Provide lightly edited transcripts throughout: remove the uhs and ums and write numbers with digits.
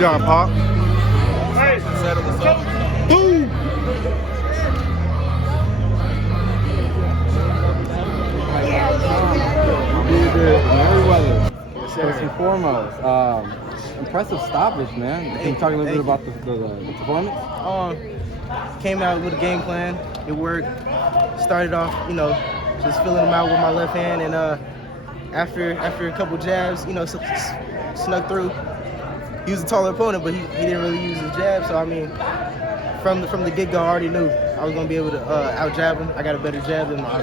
job, Pop. Settle this up. Boom! Meriwether, first and foremost. Impressive stoppage, man. Can you talk a little bit about the performance? Came out with a game plan. It worked. Started off, just filling them out with my left hand, and after a couple jabs, snuck through. He was a taller opponent, but he didn't really use his jab. So I mean, from the get-go, I already knew I was gonna be able to out jab him. I got a better jab than him. I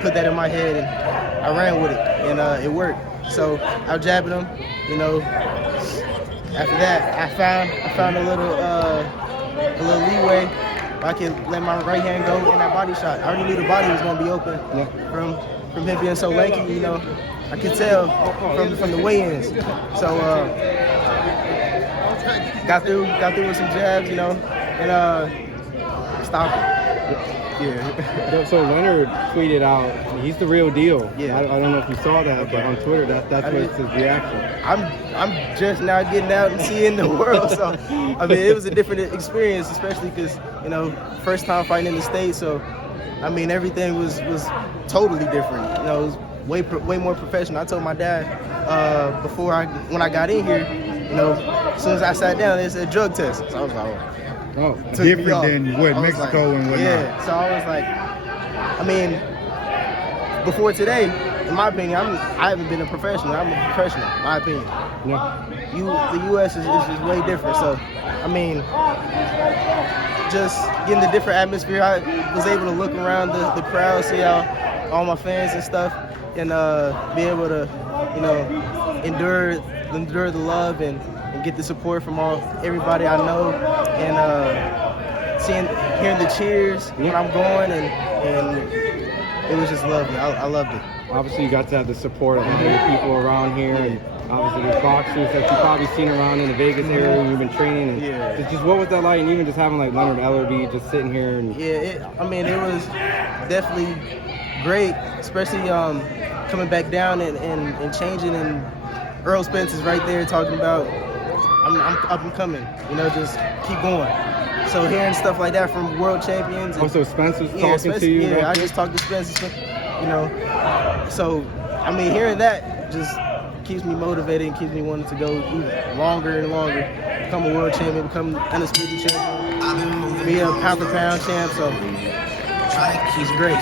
put that in my head and I ran with it, and it worked. So out jabbing him, After that, I found a little leeway. I could let my right hand go in that body shot. I already knew the body was gonna be open from him being so lanky. I could tell from the weigh-ins. So got through with some jabs, and stopped it. Yeah. So Leonard tweeted out, "He's the real deal." Yeah. I don't know if you saw that, but on Twitter, that's his reaction. I'm just now getting out and seeing the world, so I mean it was a different experience, especially because first time fighting in the States. So I mean everything was totally different. It was way more professional. I told my dad when I got in here, as soon as I sat down, they said drug test. So I was like, oh, different than what Mexico and whatnot. Yeah, so I was like, I mean, before today, in my opinion, I haven't been a professional. I'm a professional, in my opinion. Yeah. The U.S. is just way different. So, I mean, just getting the different atmosphere, I was able to look around the crowd, see all my fans and stuff, and be able to, endure the love and get the support from everybody I know, and hearing the cheers when I'm going, and it was just lovely. I loved it. Obviously, you got to have the support of the people around here, and obviously there's boxers that you've probably seen around in the Vegas area when you've been training. And just what was that like? And even just having like Leonard Ellerby just sitting here. And it was definitely great, especially coming back down and changing, and Earl Spence is right there talking about I'm up and coming, just keep going. So hearing stuff like that from world champions. So Spence was talking to you? Yeah, I just talked to Spence, So, I mean, hearing that just keeps me motivated and keeps me wanting to go even longer and longer, become a world champion, become undisputed champion, be a pound for pound champ. So it's great.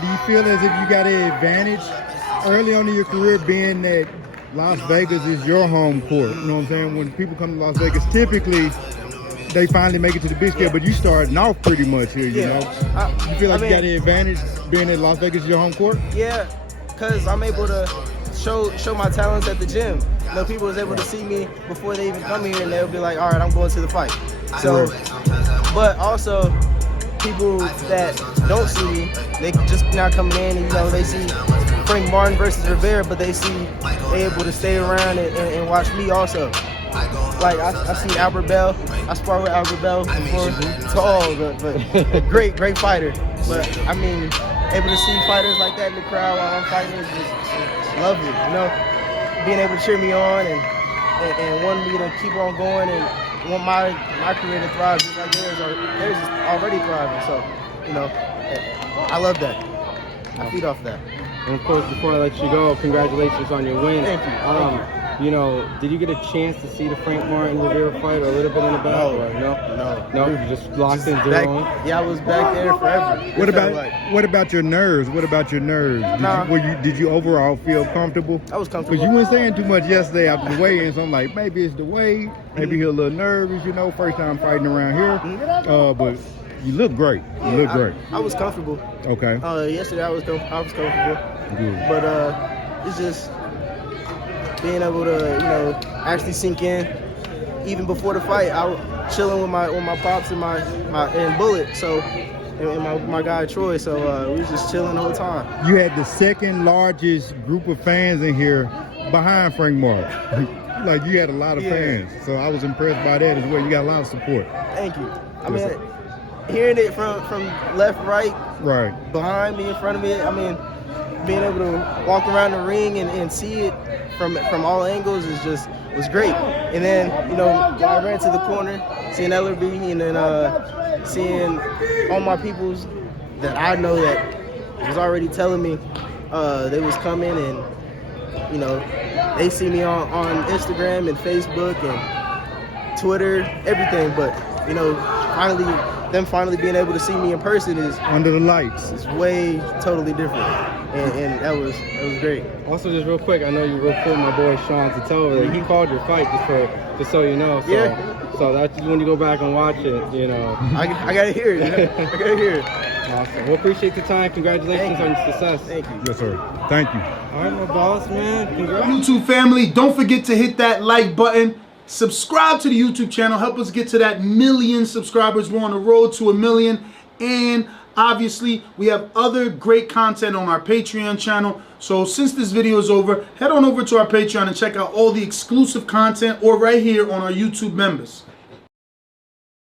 Do you feel as if you got an advantage early on in your career, being that Las Vegas is your home court? You know what I'm saying? When people come to Las Vegas, typically they finally make it to the big scale, but you starting off pretty much here, you know? You feel like you got an advantage being that Las Vegas is your home court? Yeah, because I'm able to show my talents at the gym. People was able to see me before they even come here, and they'll be like, all right, I'm going to the fight. So, but also people that don't see me, they just now coming in, and they see Frank Martin versus Rivera, but they able to stay around and watch me also. Like I've seen Albert Bell. I sparred with Albert Bell before. Tall, but a great fighter. But I mean, able to see fighters like that in the crowd while I'm fighting is just lovely. Being able to cheer me on and wanting me to keep on going and want my career to thrive just like theirs is already thriving. So, I love that. I feed off that. And of course, before I let you go, congratulations on your win. Thank you. Did you get a chance to see the Frank Martin Rivera fight or a little bit in the back? No. You just locked in your own? Yeah, I was back there forever. What about your nerves? Did you overall feel comfortable? I was comfortable. Because you weren't saying too much yesterday after the weigh-in, so I'm like, maybe it's the weight, maybe you're a little nervous, first time fighting around here. But you look great. I was comfortable. Okay. Yesterday I was comfortable. Good. But it's just being able to actually sink in. Even before the fight, I was chilling with my pops and and Bullet, and my guy Troy. So we was just chilling the whole time. You had the second largest group of fans in here behind Frank Martin. Like you had a lot of fans, so I was impressed by that as well. You got a lot of support. Thank you. I mean, hearing it from left, right, behind me, in front of me. I mean, being able to walk around the ring and see it from all angles was great. And then, you know, I ran to the corner, seeing Ellerby, and then seeing all my peoples that I know that was already telling me they was coming, and you know, they see me on Instagram and Facebook and Twitter, everything. But you know, finally being able to see me in person is under the lights. It's way totally different, and that was great. Also, just real quick, I know you recorded my boy Sean Tatola. He called your fight just so you know. So, yeah. So that's when you go back and watch it, you know. I gotta hear it. I gotta hear it. Awesome. We appreciate the time. Congratulations on your success. Thank you. Yes, sir. Thank you. All right, my boss, man. Congrats. YouTube family, don't forget to hit that like button. Subscribe to the YouTube channel. Help us get to that 1 million subscribers. We're on the road to 1 million. And obviously, we have other great content on our Patreon channel. So since this video is over, head on over to our Patreon and check out all the exclusive content or right here on our YouTube members.